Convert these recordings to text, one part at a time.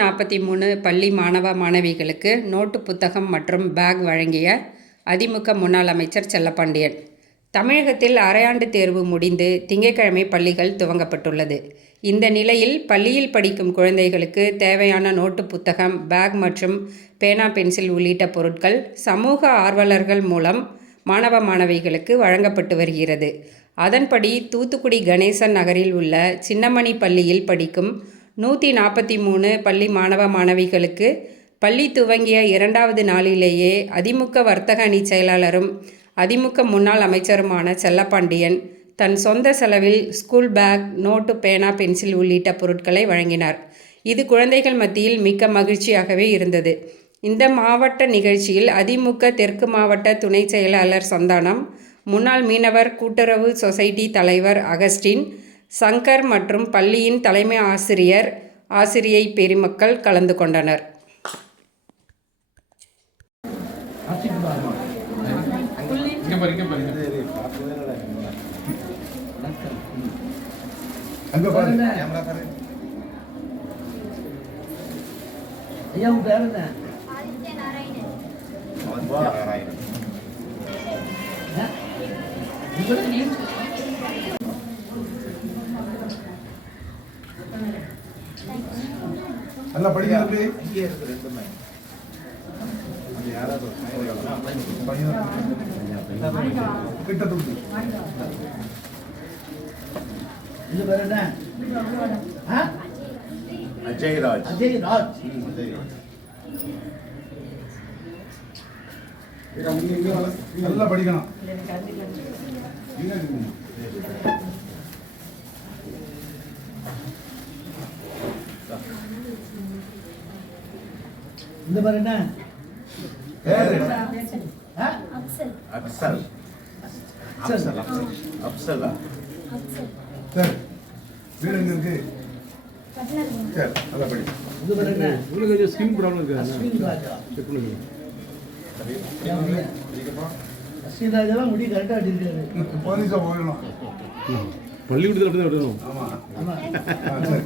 43 பள்ளி மாணவ மாணவிகளுக்கு நோட்டு புத்தகம் மற்றும் பேக் வழங்கிய அதிமுக முன்னாள் அமைச்சர் செல்லப்பாண்டியன். தமிழகத்தில் அரையாண்டு தேர்வு முடிந்து திங்கட்கிழமை பள்ளிகள் துவங்கப்பட்டுள்ளது. இந்த நிலையில் பள்ளியில் படிக்கும் குழந்தைகளுக்கு தேவையான நோட்டு புத்தகம், பேக் மற்றும் பேனா, பென்சில் உள்ளிட்ட பொருட்கள் சமூக ஆர்வலர்கள் மூலம் மாணவ மாணவிகளுக்கு வழங்கப்பட்டு வருகிறது. அதன்படி தூத்துக்குடி கணேசன் நகரில் உள்ள சின்னமணி பள்ளியில் படிக்கும் 143 பள்ளி மாணவ மாணவிகளுக்கு பள்ளி துவங்கிய 2வது நாளிலேயே அதிமுக வர்த்தக அணி செயலாளரும் அதிமுக முன்னாள் அமைச்சருமான செல்லப்பாண்டியன் தன் சொந்த செலவில் ஸ்கூல் பேக், நோட்டு, பேனா, பென்சில் உள்ளிட்ட பொருட்களை வழங்கினார். இது குழந்தைகள் மத்தியில் மிக்க மகிழ்ச்சியாகவே இருந்தது. இந்த மாவட்ட நிகழ்ச்சியில் அதிமுக தெற்கு மாவட்ட துணை செயலாளர் சந்தானம், முன்னாள் மீனவர் கூட்டுறவு சொசைட்டி தலைவர் அகஸ்டின், சங்கர் மற்றும் பள்ளியின் தலைமை ஆசிரியர், ஆசிரியை பெருமக்கள் கலந்து கொண்டனர். நல்லா படிக்கிறது கிட்ட தூக்கி இது பேர் என்ன? அஜய்ராஜ். நல்லா படிக்கணும். இந்த பேர் என்ன? அப்சல். அப்சலா. சரி. வீடு எங்க இருக்கு? சரி, நல்லா படி. இது பேர் என்ன? உங்களுக்கு கொஞ்சம் ஸ்கின் ப்ராப்ளம் இருக்கு. அஸ்வின் ராஜா. செக் பண்ணுங்க. அஸ்வின் ராஜா முடி கரெக்டா வெட்டிருக்காரு. போலீஸா போகணும். பள்ளிக்கூடத்தில் அப்படி தான் விடணும். ஆமா. ஆமா. சரி.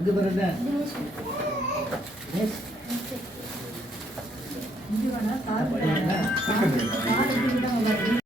இது பேர் என்ன? இது வேணா கார்